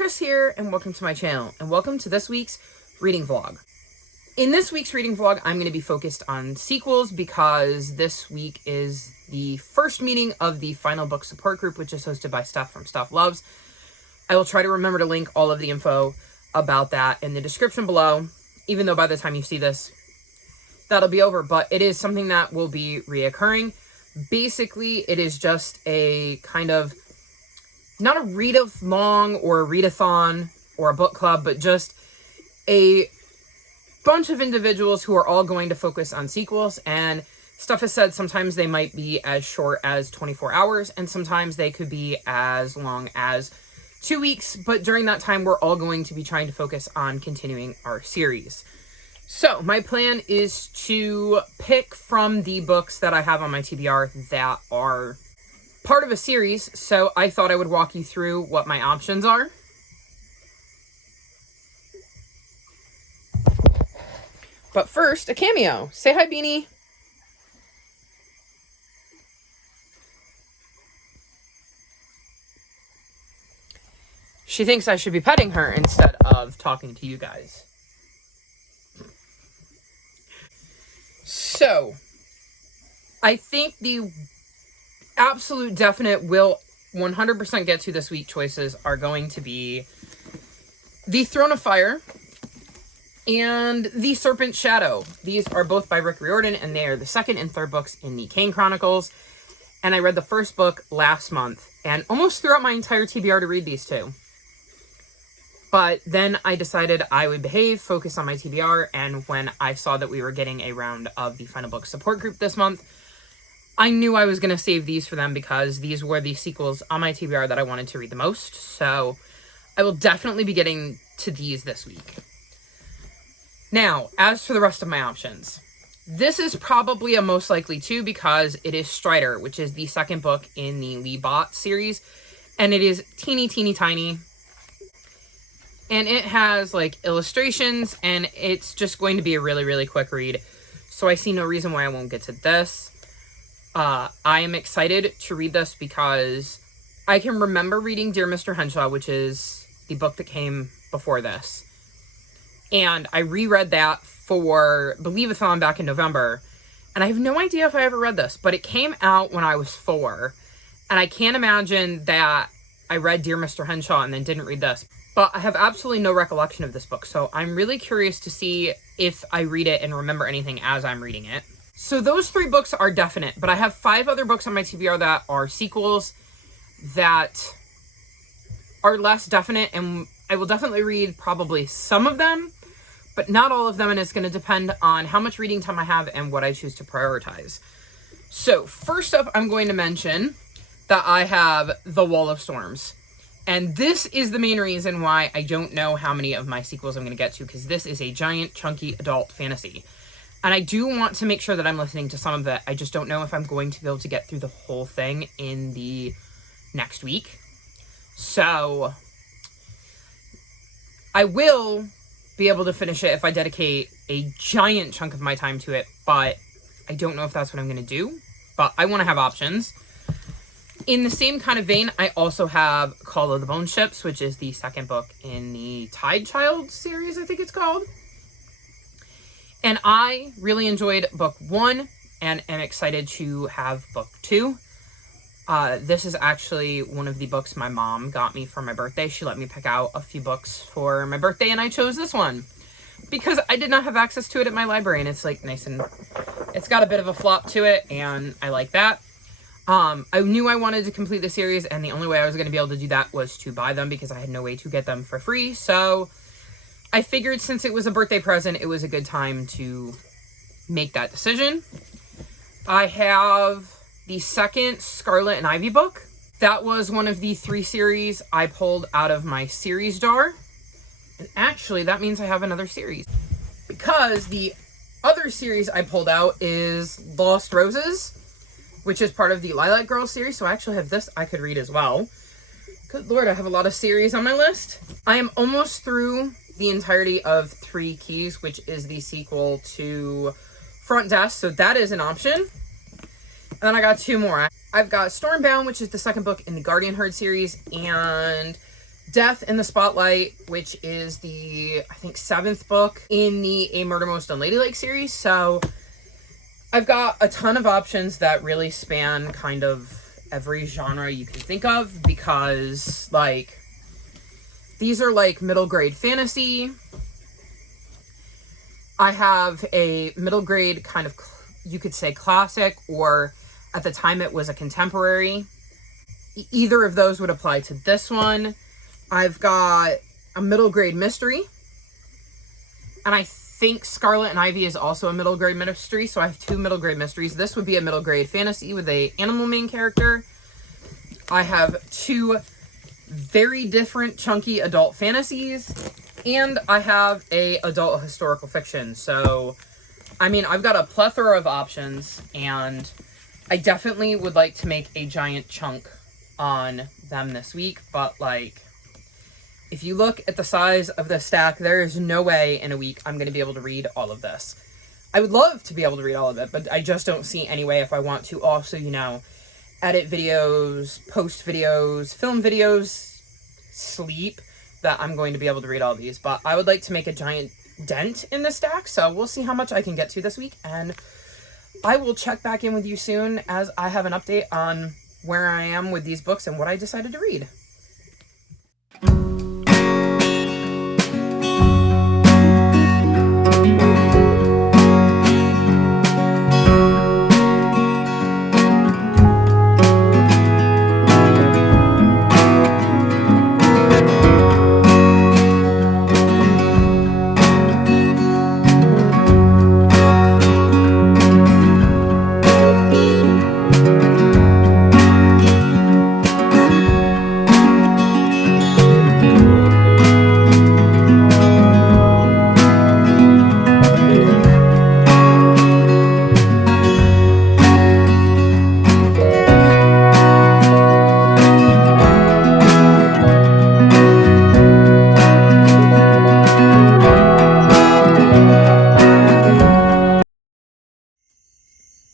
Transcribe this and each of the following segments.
Chris here, and welcome to my channel, and welcome to this week's reading vlog. In this week's reading vlog, I'm going to be focused on sequels because this week is the first meeting of the Final Book Support Group, which is hosted by Steph from Steph Loves. I will try to remember to link all of the info about that in the description below, even though by the time you see this, that'll be over, but it is something that will be reoccurring. Basically, it is just a kind of, not a read-along or a readathon or a book club, but just a bunch of individuals who are all going to focus on sequels. And Steph has said sometimes they might be as short as 24 hours, and sometimes they could be as long as 2 weeks. But during that time, we're all going to be trying to focus on continuing our series. So my plan is to pick from the books that I have on my TBR that are part of a series, so I thought I would walk you through what my options are. But first, a cameo. Say hi, Beanie. She thinks I should be petting her instead of talking to you guys. So, I think the absolute definite will 100% get to this week choices are going to be The Throne of Fire and The Serpent's Shadow. These are both by Rick Riordan, and they are the second and third books in the Kane Chronicles. And I read the first book last month and almost threw out my entire TBR to read these two. But then I decided I would behave, focus on my TBR, and when I saw that we were getting a round of the Final Book Support Group this month, I knew I was going to save these for them because these were the sequels on my TBR that I wanted to read the most. So I will definitely be getting to these this week. Now, as for the rest of my options, this is probably a most likely to because it is Strider, which is the second book in the Lee Bott series. And it is teeny tiny. And it has like illustrations, and it's just going to be a really quick read. So I see no reason why I won't get to this. I am excited to read this because I can remember reading Dear Mr. Henshaw, which is the book that came before this. And I reread that for Believe-a-thon back in November. And I have no idea if I ever read this, but it came out when I was 4. And I can't imagine that I read Dear Mr. Henshaw and then didn't read this. But I have absolutely no recollection of this book, so I'm really curious to see if I read it and remember anything as I'm reading it. So those 3 books are definite, but I have 5 other books on my TBR that are sequels that are less definite, and I will definitely read probably some of them, but not all of them, and it's going to depend on how much reading time I have and what I choose to prioritize. So first up, I'm going to mention that I have The Wall of Storms. And this is the main reason why I don't know how many of my sequels I'm going to get to, because this is a giant, chunky adult fantasy. And I do want to make sure that I'm listening to some of it. I just don't know if I'm going to be able to get through the whole thing in the next week. So I will be able to finish it if I dedicate a giant chunk of my time to it, but I don't know if that's what I'm going to do. But I want to have options. In the same kind of vein, I also have Call of the Bone Ships, which is the second book in the Tide Child series, I think it's called. And I really enjoyed book 1 and am excited to have book 2. This is actually one of the books my mom got me for my birthday. She let me pick out a few books for my birthday, and I chose this one because I did not have access to it at my library, and it's like nice and it's got a bit of a flop to it, and I like that. I knew I wanted to complete the series, and the only way I was going to be able to do that was to buy them because I had no way to get them for free. So I figured since it was a birthday present, it was a good time to make that decision. I have the second Scarlet and Ivy book. That was one of the 3 series I pulled out of my series jar. And actually, that means I have another series, because the other series I pulled out is Lost Roses, which is part of the Lilac Girls series. So I actually have this I could read as well. Good Lord, I have a lot of series on my list. I am almost through the entirety of 3 Keys, which is the sequel to Front Desk. So that is an option. And then I got 2 more. I've got Stormbound, which is the second book in the Guardian Herd series, and Death in the Spotlight, which is the, I think, 7th book in the A Murder Most Unladylike series. So I've got a ton of options that really span kind of every genre you can think of, because, like, these are, like, middle grade fantasy. I have a middle grade kind of, you could say, classic, or at the time it was a contemporary. Either of those would apply to this one. I've got a middle grade mystery. And I think Scarlet and Ivy is also a middle grade mystery, so I have 2 middle grade mysteries. This would be a middle grade fantasy with a animal main character. I have 2 very different chunky adult fantasies, and I have a adult historical fiction. So, I mean, I've got a plethora of options, and I definitely would like to make a giant chunk on them this week, but, like, if you look at the size of this stack, there is no way in a week I'm going to be able to read all of this. I would love to be able to read all of it, but I just don't see any way if I want to also, you know, edit videos, post videos, film videos, sleep, that I'm going to be able to read all these. But I would like to make a giant dent in the stack, so we'll see how much I can get to this week, and I will check back in with you soon as I have an update on where I am with these books and what I decided to read.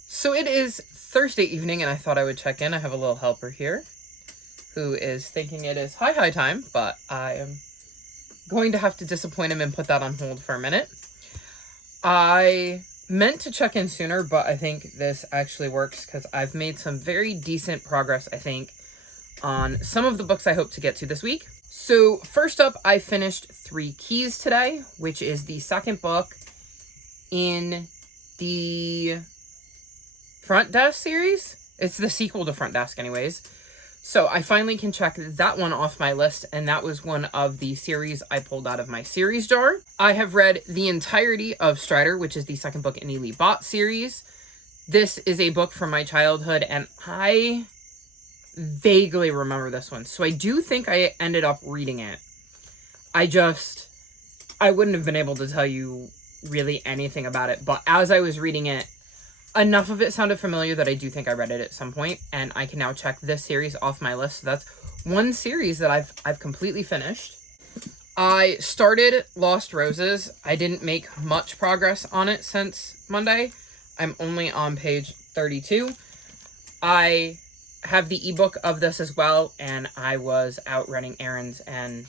So it is Thursday evening, and I thought I would check in. I have a little helper here who is thinking it is hi time, but I am going to have to disappoint him and put that on hold for a minute. I meant to check in sooner, but I think this actually works because I've made some very decent progress, I think, on some of the books I hope to get to this week. So first up, I finished Three Keys today, which is the 2nd book in the Front Desk series. It's the sequel to Front Desk anyways. So I finally can check that one off my list, and that was one of the series I pulled out of my series jar. I have read the entirety of Strider, which is the 2nd book in the Elite Bot series. This is a book from my childhood, and I vaguely remember this one. So I do think I ended up reading it. I wouldn't have been able to tell you really anything about it, but as I was reading it, enough of it sounded familiar that I do think I read it at some point, and I can now check this series off my list. So that's one series that I've completely finished. I started Lost Roses. I didn't make much progress on it since Monday. I'm only on page 32. I have the ebook of this as well, and I was out running errands and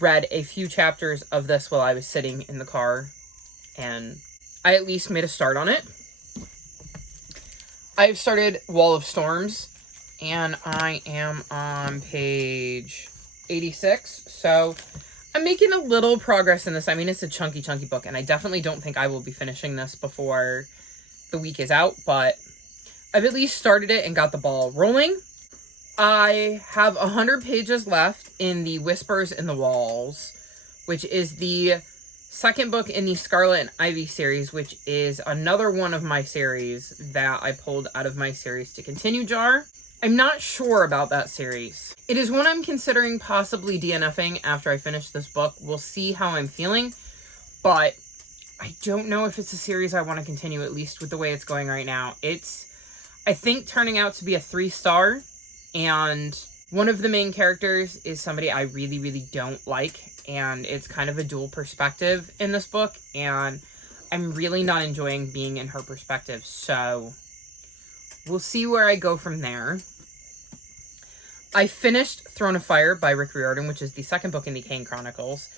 read a few chapters of this while I was sitting in the car, and I at least made a start on it. I've started Wall of Storms, and I am on page 86, so I'm making a little progress in this. I mean, it's a chunky book, and I definitely don't think I will be finishing this before the week is out, but I've at least started it and got the ball rolling. I have 100 pages left in the Whispers in the Walls, which is the 2nd book in the Scarlet and Ivy series, which is another one of my series that I pulled out of my series to continue jar. I'm not sure about that series. It is one I'm considering possibly DNFing after I finish this book. We'll see how I'm feeling, but I don't know if it's a series I want to continue, at least with the way it's going right now. It's, I think, turning out to be a 3-star, and one of the main characters is somebody I really don't like, and it's kind of a dual perspective in this book, and I'm really not enjoying being in her perspective, so we'll see where I go from there. I finished Throne of Fire by Rick Riordan, which is the second book in the Kane Chronicles,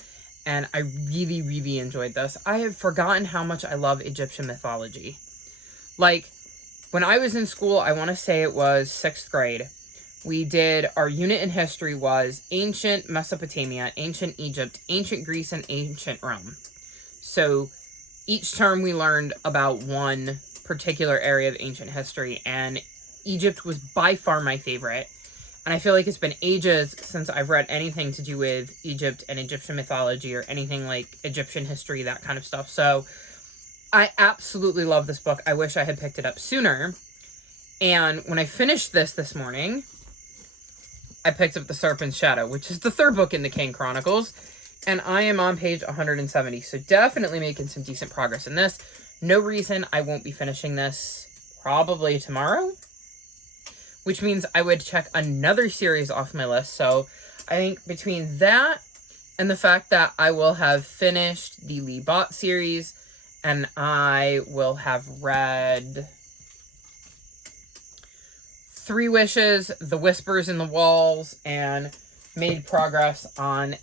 and I really, really enjoyed this. I have forgotten how much I love Egyptian mythology. Like, when I was in school, I want to say it was 6th grade, we did, our unit in history was ancient Mesopotamia, ancient Egypt, ancient Greece, and ancient Rome. So each term we learned about one particular area of ancient history, and Egypt was by far my favorite. And I feel like it's been ages since I've read anything to do with Egypt and Egyptian mythology or anything like Egyptian history, that kind of stuff. So I absolutely love this book. I wish I had picked it up sooner. And when I finished this morning, I picked up The Serpent's Shadow, which is the third book in the Kane Chronicles. And I am on page 170. So definitely making some decent progress in this. No reason I won't be finishing this probably tomorrow, which means I would check another series off my list. So I think between that and the fact that I will have finished the Lee Bott series, and I will have read Three Wishes, The Whispers in the Walls, and made progress on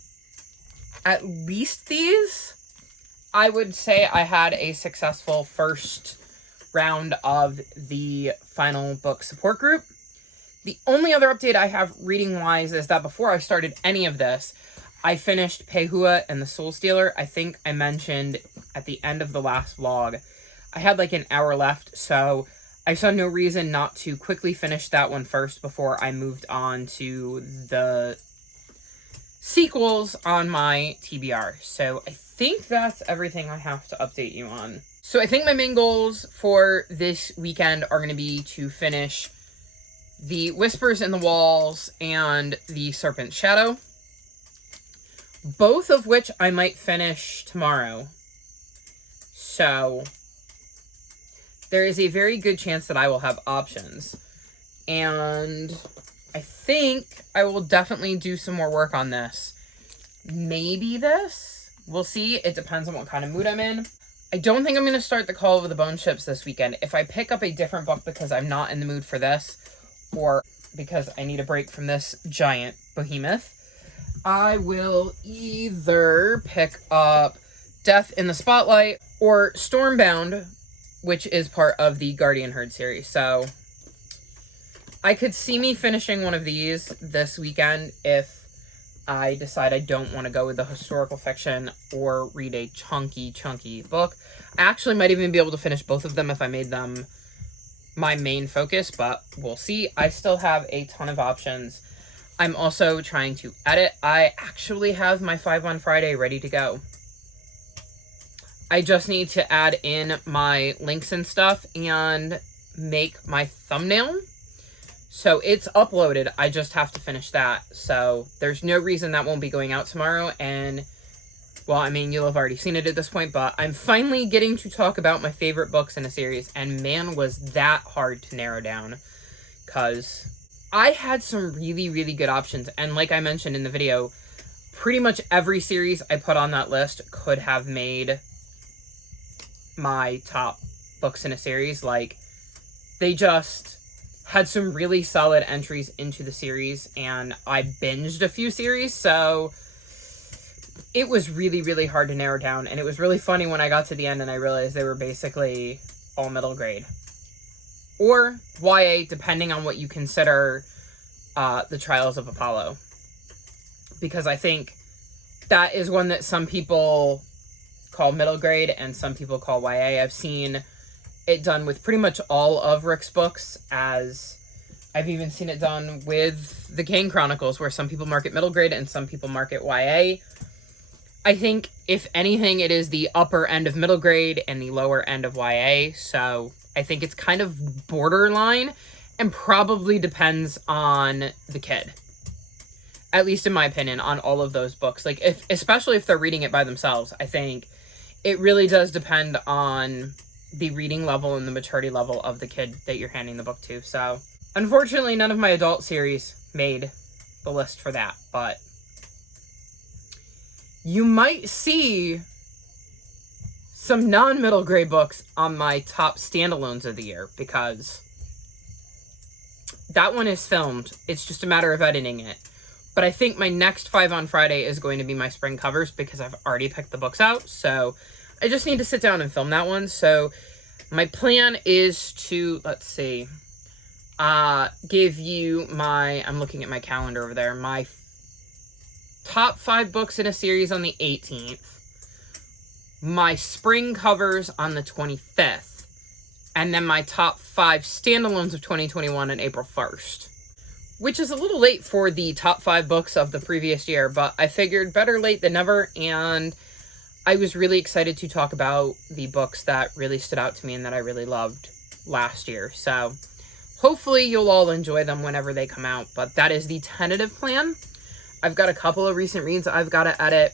at least these, I would say I had a successful first round of the final book support group. The only other update I have reading-wise is that before I started any of this, I finished Pehua and the Soul Stealer. I think I mentioned at the end of the last vlog, I had like an hour left, so I saw no reason not to quickly finish that one first before I moved on to the sequels on my TBR. So I think that's everything I have to update you on. So I think my main goals for this weekend are going to be to finish The Whispers in the Walls and The Serpent's Shadow, both of which I might finish tomorrow. So there is a very good chance that I will have options. And I think I will definitely do some more work on this. Maybe this? We'll see. It depends on what kind of mood I'm in. I don't think I'm going to start The Call of the Bone Ships this weekend. If I pick up a different book because I'm not in the mood for this, or because I need a break from this giant behemoth, I will either pick up Death in the Spotlight or Stormbound, which is part of the Guardian Herd series. So I could see me finishing one of these this weekend if I decide I don't want to go with the historical fiction or read a chunky book. I actually might even be able to finish both of them if I made them my main focus, but we'll see. I still have a ton of options. I'm also trying to edit. I actually have my 5 on Friday ready to go. I just need to add in my links and stuff and make my thumbnail. So it's uploaded. I just have to finish that. So there's no reason that won't be going out tomorrow. And, well, I mean, you'll have already seen it at this point, but I'm finally getting to talk about my favorite books in a series. And man, was that hard to narrow down, because I had some really, really good options. And like I mentioned in the video, pretty much every series I put on that list could have made my top books in a series. Like, they just had some really solid entries into the series, and I binged a few series, so it was really, really hard to narrow down. And it was really funny when I got to the end and I realized they were basically all middle grade. Or YA, depending on what you consider The Trials of Apollo. Because I think that is one that some people call middle grade and some people call YA. I've seen it done with pretty much all of Rick's books, as I've even seen it done with the Kane Chronicles, where some people mark it middle grade and some people mark it YA. I think, if anything, it is the upper end of middle grade and the lower end of YA, so I think it's kind of borderline and probably depends on the kid. At least in my opinion, on all of those books. Like, especially if they're reading it by themselves, I think it really does depend on the reading level and the maturity level of the kid that you're handing the book to. So, unfortunately, none of my adult series made the list for that, but you might see some non-middle grade books on my top standalones of the year, because That one is filmed. It's just a matter of editing it. But I think my next 5 on Friday is going to be my spring covers because I've already picked the books out. So I just need to sit down and film that one. So my plan is to, let's see, give you my, I'm looking at my calendar over there, my top 5 books in a series on the 18th, my spring covers on the 25th, and then my top 5 standalones of 2021 on April 1st. Which is a little late for the top 5 books of the previous year, but I figured better late than never, and I was really excited to talk about the books that really stood out to me and that I really loved last year. So hopefully you'll all enjoy them whenever they come out, but that is the tentative plan. I've got a couple of recent reads I've got to edit.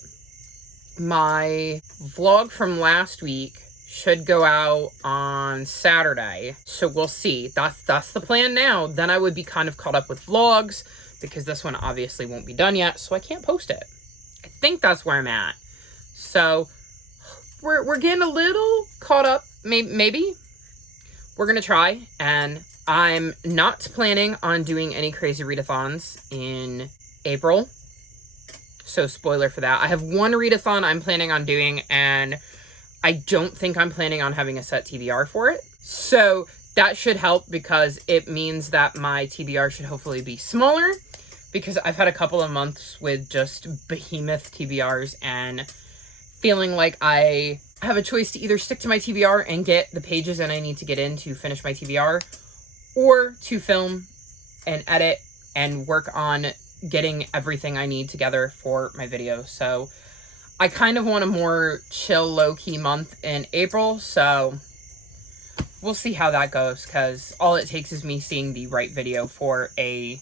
My vlog from last week should go out on Saturday, so we'll see. That's the plan now. Then I would be kind of caught up with vlogs, because this one obviously won't be done yet, so I can't post it. I think that's where I'm at. So we're getting a little caught up, maybe. We're gonna try, and I'm not planning on doing any crazy readathons in April, so spoiler for that. I have one readathon I'm planning on doing, and I don't think I'm planning on having a set TBR for it. So that should help, because it means that my TBR should hopefully be smaller, because I've had a couple of months with just behemoth TBRs and feeling like I have a choice to either stick to my TBR and get the pages that I need to get in to finish my TBR, or to film and edit and work on getting everything I need together for my video. So I kind of want a more chill, low-key month in April, so we'll see how that goes, because all it takes is me seeing the right video for a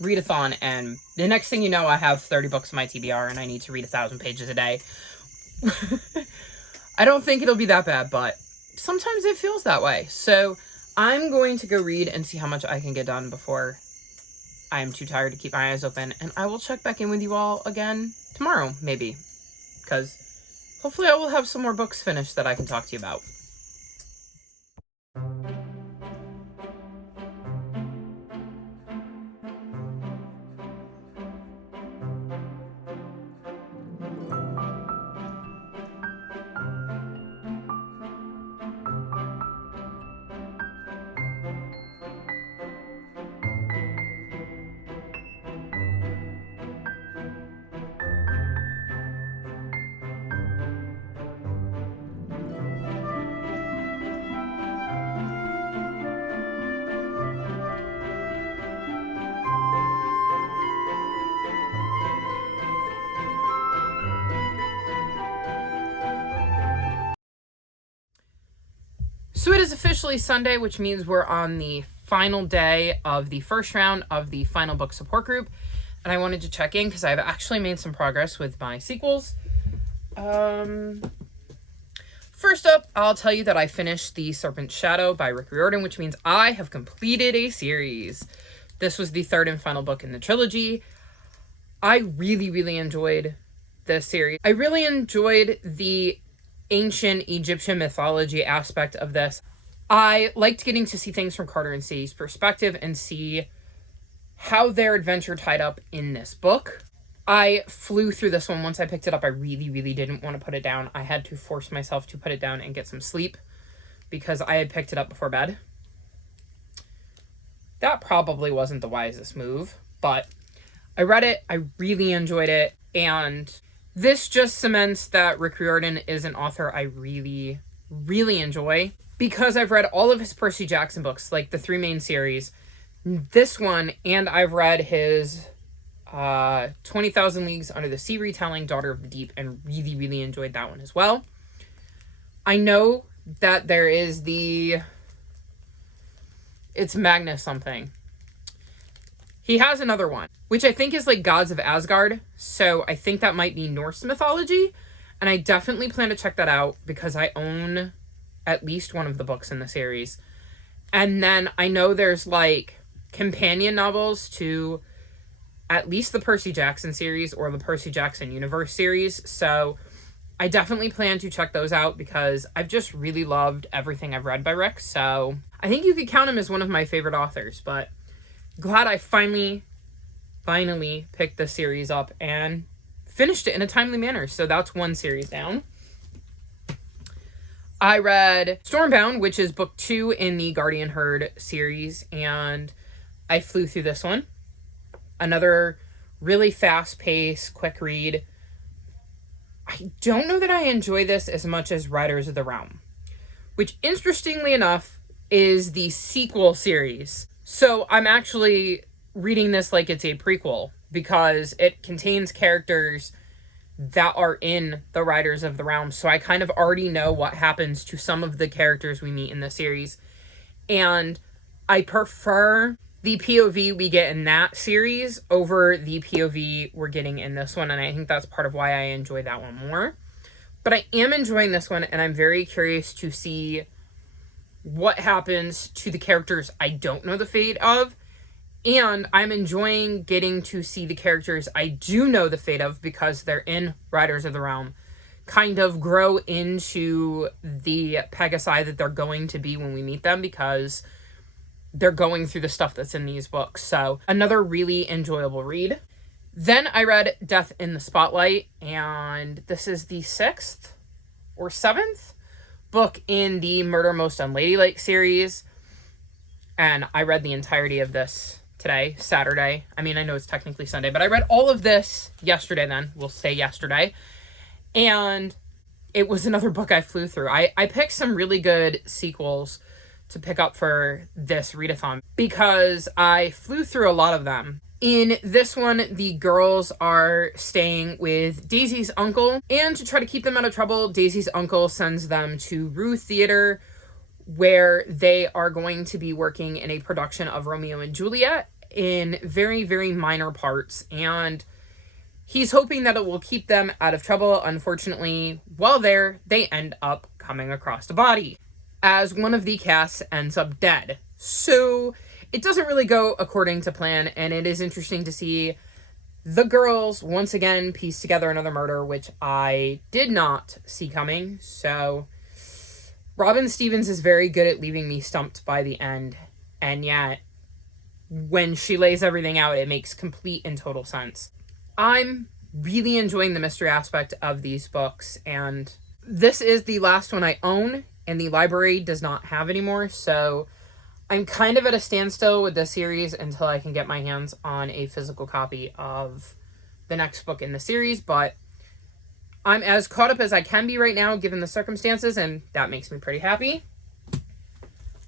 readathon, and the next thing you know, I have 30 books in my TBR, and I need to read 1,000 pages a day. I don't think it'll be that bad, but sometimes it feels that way. So I'm going to go read and see how much I can get done before I am too tired to keep my eyes open, and I will check back in with you all again tomorrow, maybe. Because hopefully I will have some more books finished that I can talk to you about. So it is officially Sunday, which means we're on the final day of the first round of the final book support group. And I wanted to check in because I've actually made some progress with my sequels. First up, I'll tell you that I finished The Serpent's Shadow by Rick Riordan, which means I have completed a series. This was the third and final book in the trilogy. I really, really enjoyed this series. I really enjoyed the ancient Egyptian mythology aspect of this. I liked getting to see things from Carter and Sadie's perspective and see how their adventure tied up in this book. I flew through this one. Once I picked it up, I really, really didn't want to put it down. I had to force myself to put it down and get some sleep because I had picked it up before bed. That probably wasn't the wisest move, but I read it, I really enjoyed it, and this just cements that Rick Riordan is an author I really, really enjoy, because I've read all of his Percy Jackson books, like the 3 main series, this one, and I've read his 20,000 Leagues Under the Sea retelling, Daughter of the Deep, and really, really enjoyed that one as well. I know that there is it's Magnus something. He has another one, which I think is like Gods of Asgard. So I think that might be Norse mythology. And I definitely plan to check that out because I own at least one of the books in the series. And then I know there's like companion novels to at least the Percy Jackson series or the Percy Jackson Universe series. So I definitely plan to check those out because I've just really loved everything I've read by Rick. So I think you could count him as one of my favorite authors, but glad I finally picked this series up and finished it in a timely manner. So that's one series down. I read Stormbound, which is book 2 in the Guardian Herd series, and I flew through this one. Another really fast-paced, quick read. I don't know that I enjoy this as much as Riders of the Realm, which, interestingly enough, is the sequel series. So I'm actually reading this like it's a prequel, because it contains characters that are in the Riders of the Realm. So I kind of already know what happens to some of the characters we meet in the series. And I prefer the POV we get in that series over the POV we're getting in this one. And I think that's part of why I enjoy that one more. But I am enjoying this one, and I'm very curious to see what happens to the characters I don't know the fate of. And I'm enjoying getting to see the characters I do know the fate of, because they're in Riders of the Realm, kind of grow into the Pegasi that they're going to be when we meet them, because they're going through the stuff that's in these books. So another really enjoyable read. Then I read Death in the Spotlight, and this is the 6th or 7th book in the Murder Most Unladylike series. And I read the entirety of this today, Saturday. I mean, I know it's technically Sunday, but I read all of this yesterday then. We'll say yesterday. And it was another book I flew through. I picked some really good sequels to pick up for this readathon, because I flew through a lot of them. In this one, the girls are staying with Daisy's uncle, and to try to keep them out of trouble, Daisy's uncle sends them to Rue Theater, where they are going to be working in a production of Romeo and Juliet in very, very minor parts. And he's hoping that it will keep them out of trouble. Unfortunately, while there, they end up coming across a body, as one of the casts ends up dead. So it doesn't really go according to plan, and it is interesting to see the girls once again piece together another murder, which I did not see coming. So Robin Stevens is very good at leaving me stumped by the end, and yet when she lays everything out, it makes complete and total sense. I'm really enjoying the mystery aspect of these books, and this is the last one I own, and the library does not have anymore, so I'm kind of at a standstill with this series until I can get my hands on a physical copy of the next book in the series, but I'm as caught up as I can be right now, given the circumstances, and that makes me pretty happy.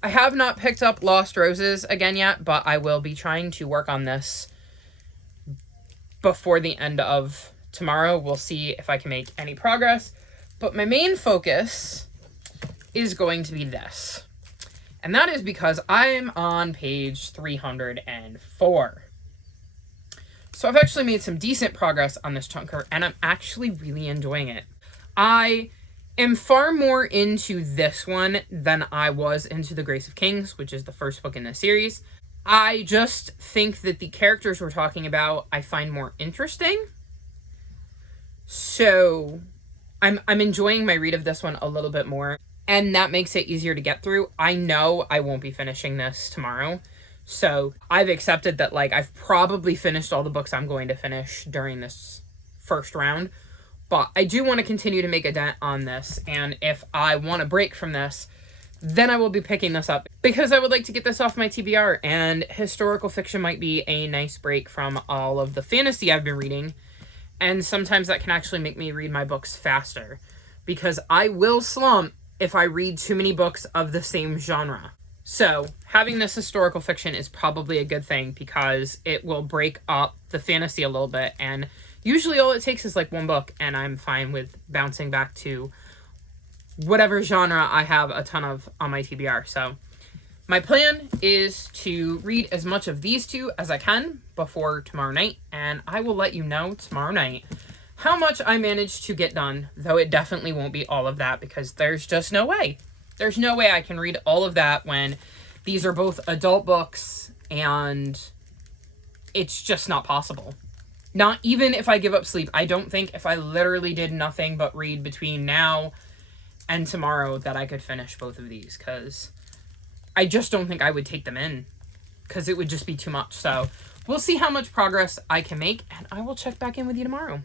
I have not picked up Lost Roses again yet, but I will be trying to work on this before the end of tomorrow. We'll see if I can make any progress. But my main focus is going to be this. And that is because I'm on page 304. So I've actually made some decent progress on this chunker, and I'm actually really enjoying it. I am far more into this one than I was into The Grace of Kings, which is the first book in the series. I just think that the characters we're talking about I find more interesting. So I'm enjoying my read of this one a little bit more, and that makes it easier to get through. I know I won't be finishing this tomorrow, so I've accepted that, like, I've probably finished all the books I'm going to finish during this first round, but I do want to continue to make a dent on this, and if I want to break from this, then I will be picking this up, because I would like to get this off my TBR, and historical fiction might be a nice break from all of the fantasy I've been reading, and sometimes that can actually make me read my books faster, because I will slump if I read too many books of the same genre. So having this historical fiction is probably a good thing, because it will break up the fantasy a little bit, and usually all it takes is like one book, and I'm fine with bouncing back to whatever genre I have a ton of on my TBR. So my plan is to read as much of these two as I can before tomorrow night, and I will let you know tomorrow night how much I managed to get done, though it definitely won't be all of that, because there's just no way. There's no way I can read all of that when these are both adult books, and it's just not possible. Not even if I give up sleep. I don't think if I literally did nothing but read between now and tomorrow that I could finish both of these, because I just don't think I would take them in. because it would just be too much. So we'll see how much progress I can make, and I will check back in with you tomorrow.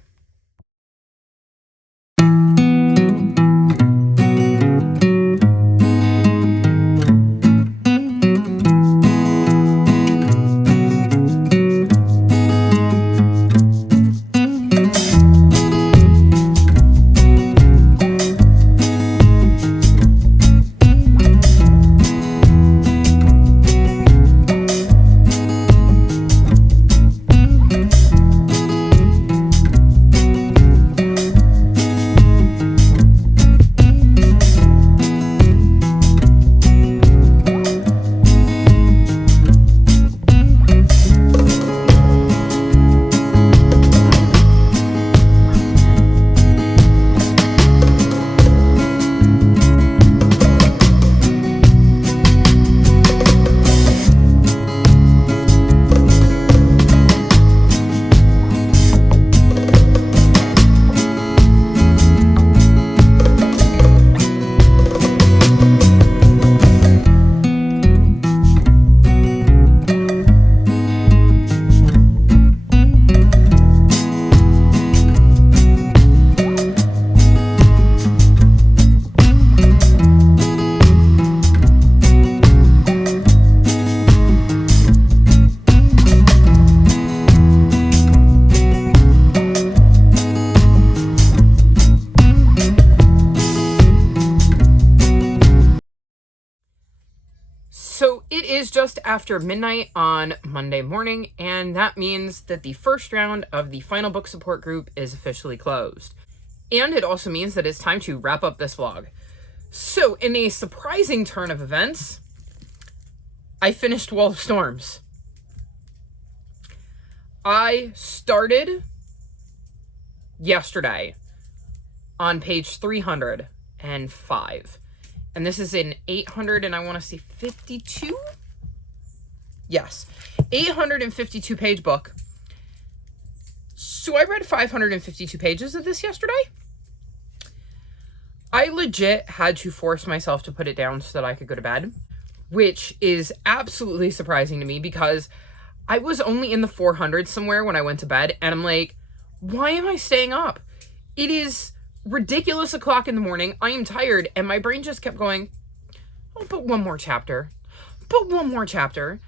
So it is just after midnight on Monday morning, and that means that the first round of the final book support group is officially closed. And it also means that it's time to wrap up this vlog. So in a surprising turn of events, I finished Wall of Storms. I started yesterday on page 305. And this is an 800 and I want to say 52? Yes. 852 page book. So I read 552 pages of this yesterday. I legit had to force myself to put it down so that I could go to bed, which is absolutely surprising to me because I was only in the 400s somewhere when I went to bed, and I'm like, why am I staying up? It is ridiculous o'clock in the morning. I am tired, and my brain just kept going, oh, but one more chapter. But one more chapter.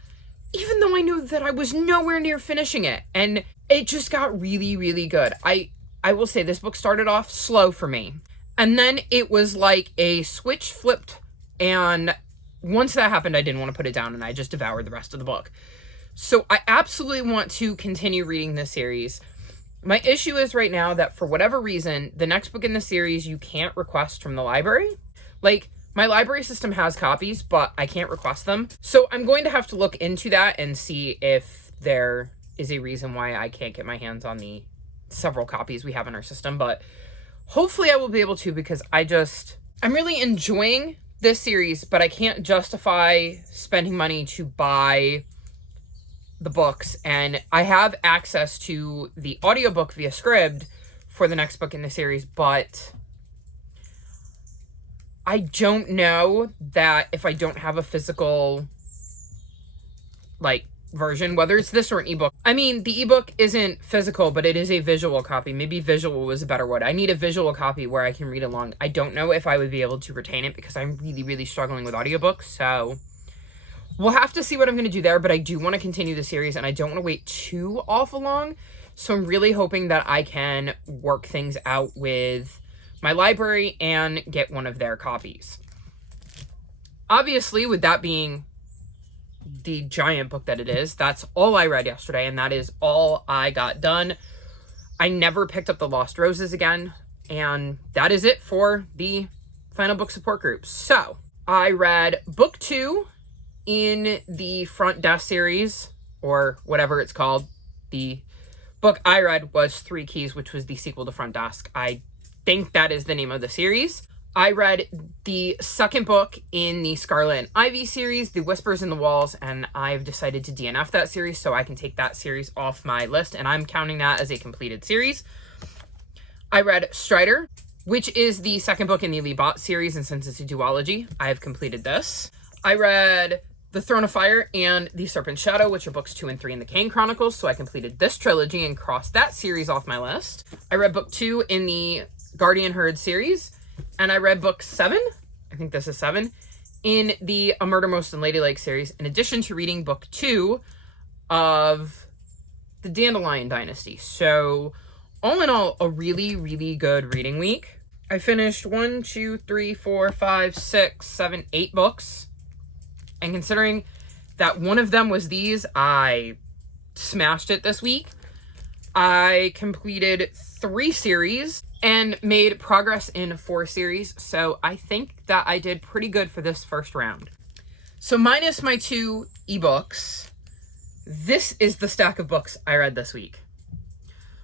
Even though I knew that I was nowhere near finishing it. And it just got really, really good. I will say this book started off slow for me. And then it was like a switch flipped. And once that happened, I didn't want to put it down, and I just devoured the rest of the book. So I absolutely want to continue reading this series. My issue is right now that for whatever reason, the next book in the series you can't request from the library. Like, my library system has copies, but I can't request them. So I'm going to have to look into that and see if there is a reason why I can't get my hands on the several copies we have in our system. But hopefully I will be able to, because I'm really enjoying this series, but I can't justify spending money to buy the books, and I have access to the audiobook via Scribd for the next book in the series, but I don't know that if I don't have a physical version, whether it's this or an ebook. I mean, the ebook isn't physical, but it is a visual copy. Maybe visual was a better word. I need a visual copy where I can read along. I don't know if I would be able to retain it because I'm really, really struggling with audiobooks, so we'll have to see what I'm going to do there, but I do want to continue the series, and I don't want to wait too awful long. So I'm really hoping that I can work things out with my library and get one of their copies. Obviously, with that being the giant book that it is, that's all I read yesterday, and that is all I got done. I never picked up The Lost Roses again, and that is it for the final book support group. So I read book 2 in the Front Desk series, or whatever it's called. The book I read was Three Keys, which was the sequel to Front Desk. I think that is the name of the series. I read the second book in the Scarlet and Ivy series, The Whispers in the Walls, and I've decided to DNF that series so I can take that series off my list, and I'm counting that as a completed series. I read Strider, which is the second book in the Lee Bot series, and since it's a duology, I have completed this. I read The Throne of Fire and The Serpent's Shadow, which are books 2 and 3 in the Kane Chronicles. So I completed this trilogy and crossed that series off my list. I read book 2 in the Guardian Herd series. And I read book 7, I think this is 7, in the A Murder Most in Ladylike series, in addition to reading book 2 of the Dandelion Dynasty. So all in all, a really, really good reading week. I finished 1, 2, 3, 4, 5, 6, 7, 8 books. And considering that one of them was these, I smashed it this week. I completed 3 series and made progress in 4 series. So I think that I did pretty good for this first round. So minus my 2 ebooks, this is the stack of books I read this week.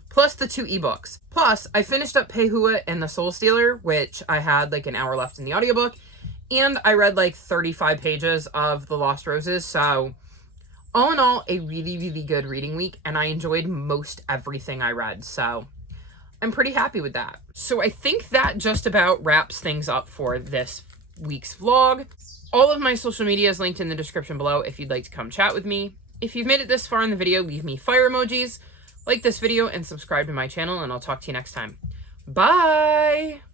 Plus the 2 ebooks. Plus, I finished up Pehua and the Soul Stealer, which I had like an hour left in the audiobook. And I read like 35 pages of The Lost Roses. So all in all, a really, really good reading week. And I enjoyed most everything I read. So I'm pretty happy with that. So I think that just about wraps things up for this week's vlog. All of my social media is linked in the description below if you'd like to come chat with me. If you've made it this far in the video, leave me fire emojis, like this video, and subscribe to my channel. And I'll talk to you next time. Bye!